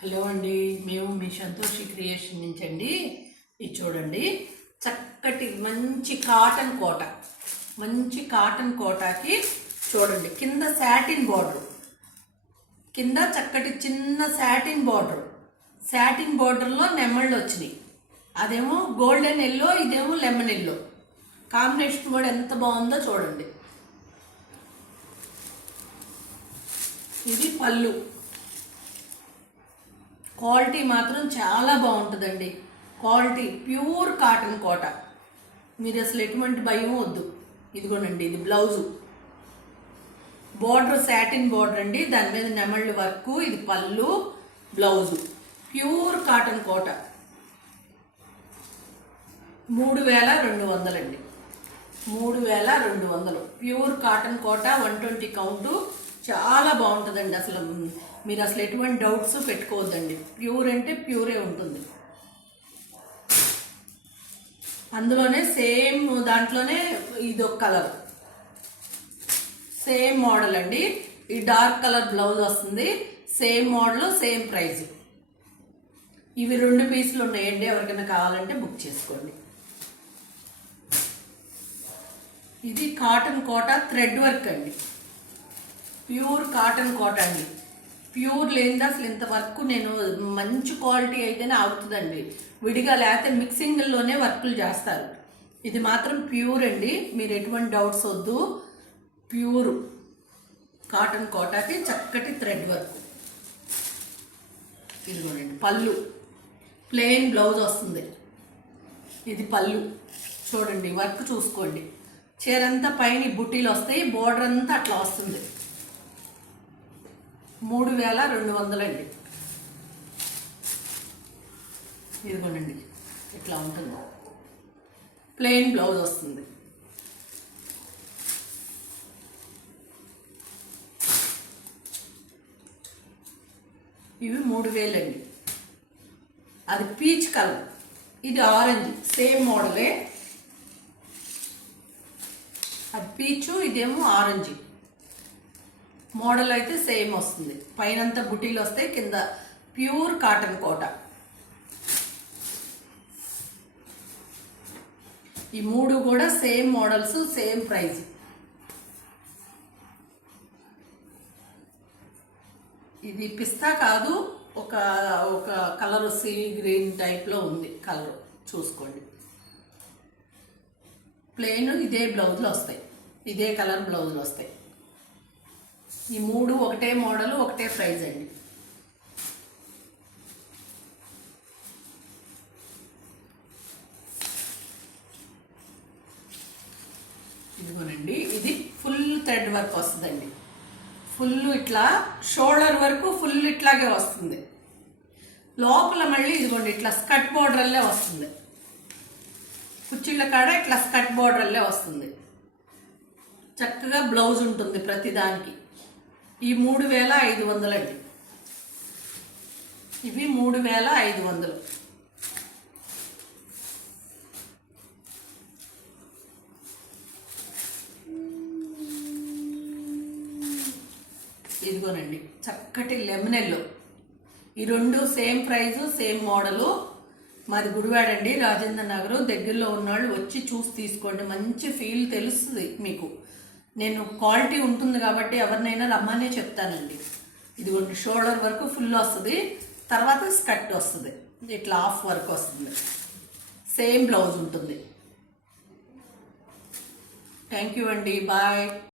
Hello అండి, మేము మీ Santoshi creation నుంచి అండి. ఇది చూడండి, చక్కటి మంచి కాటన్ కోటాకి చూడండి, కింద సాటిన్ బార్డర్, కింద చక్కటి చిన్న సాటిన్ బార్డర్లో నెమళ్ళు వచ్చినాయి. అదేమో గోల్డెన్ ఎల్లో, ఇదేమో లెమన్ ఎల్లో. కాంబినేషన్ కూడా ఎంత బాగుందో చూడండి. ఇది పళ్ళు. క్వాలిటీ మాత్రం చాలా బాగుంటుందండి. క్వాలిటీ ప్యూర్ కాటన్ కోట, మీరు అసలు ఎటువంటి భయం వద్దు. ఇదిగోనండి, ఇది బ్లౌజు, బార్డర్ సాటిన్ బార్డర్ అండి, దాని మీద నెమళ్ళు వర్క్. ఇది పళ్ళు, బ్లౌజు, ప్యూర్ కాటన్ కోట. 3200 అండి, 3200 ప్యూర్ కాటన్ కోట, 120 కౌంటు. చాలా బాగుంటుందండి. మీరు అసలు ఎటువంటి డౌట్స్ పెట్టుకోవద్దండి. ప్యూర్ అంటే ప్యూరే ఉంటుంది. అందులోనే సేమ్ దాంట్లోనే ఇదొక కలర్, సేమ్ మోడల్ అండి. ఈ డార్క్ కలర్ బ్లౌజ్ వస్తుంది, సేమ్ మోడల్, సేమ్ ప్రైజ్. ఇవి 2 పీసులు ఉన్నాయండి, ఎవరికైనా కావాలంటే బుక్ చేసుకోండి. ఇది కాటన్ కోట థ్రెడ్ వర్క్ అండి, ప్యూర్ కాటన్ కోట అండి. ప్యూర్ లేనిది అసలు ఇంత వర్క్ నేను మంచి క్వాలిటీ అయితేనే ఆగుతుందండి. విడిగా లేకపోతే మిక్సింగ్లోనే వర్కులు చేస్తారు. ఇది మాత్రం ప్యూర్ అండి, మీరు ఎటువంటి డౌట్స్ వద్దు. ప్యూర్ కాటన్ కోటాకి చక్కటి థ్రెడ్ వర్క్. ఇదిగోనండి పళ్ళు, ప్లెయిన్ బ్లౌజ్ వస్తుంది. ఇది పళ్ళు చూడండి, వర్క్ చూసుకోండి. చీరంతా పైన బుట్టీలు వస్తాయి, బోర్డర్ అంతా అట్లా వస్తుంది. 3200 అండి. ఇదిగోనండి, ఇట్లా ఉంటుంది. ప్లెయిన్ బ్లౌజ్ వస్తుంది. ఇవి 3000 అండి. అది పీచ్ కలర్, ఇది ఆరెంజ్, సేమ్ మోడలే. అది పీచు, ఇదేమో ఆరెంజ్. మోడల్ అయితే సేమ్ వస్తుంది. పైనంతా బుటీలు వస్తాయి, కింద ప్యూర్ కాటన్ కోట. ఈ 3 కూడా సేమ్ మోడల్స్, సేమ్ ప్రైస్. ఇది పిస్తా కాదు, ఒక కలర్ సీ గ్రీన్ టైప్లో ఉంది కలర్, చూసుకోండి. ప్లెయిన్ ఇదే బ్లౌజులు వస్తాయి, ఇదే కలర్ బ్లౌజులు వస్తాయి. ఈ 3 ఒకటే మోడల్, ఒకటే ప్రైజ్ అండి. ఇదిగోనండి, ఇది ఫుల్ థ్రెడ్ వర్క్ వస్తుందండి. ఫుల్ ఇట్లా షోల్డర్ వరకు ఫుల్ ఇట్లాగే వస్తుంది. లోపల మళ్ళీ ఇదిగోండి ఇట్లా స్కర్ట్ బోర్డర్లే వస్తుంది. కుచ్చిళ్ళ కాడ ఇట్లా స్కర్ట్ బోర్డర్లే వస్తుంది. చక్కగా బ్లౌజ్ ఉంటుంది ప్రతిదానికి. ఈ 3500 అండి. ఇవి 3500. ఇదిగోనండి, చక్కటి లెమన్ ఎల్లో. ఈ 2 సేమ్ ప్రైజు, సేమ్ మోడలు. మాది గుడివాడ అండి, రాజేంద్ర నగర్. దగ్గరలో ఉన్నవాళ్ళు వచ్చి చూసి తీసుకోండి, మంచి ఫీల్ తెలుస్తుంది మీకు. నేను క్వాలిటీ ఉంటుంది కాబట్టి ఎవరినైనా రమ్మనే చెప్తానండి. ఇదిగోండి, షోల్డర్ వరకు ఫుల్ వస్తుంది, తర్వాత స్కర్ట్ వస్తుంది, ఇట్లా హాఫ్ వర్క్ వస్తుంది. సేమ్ బ్లౌజ్ ఉంటుంది. థ్యాంక్ యూ అండి, బాయ్.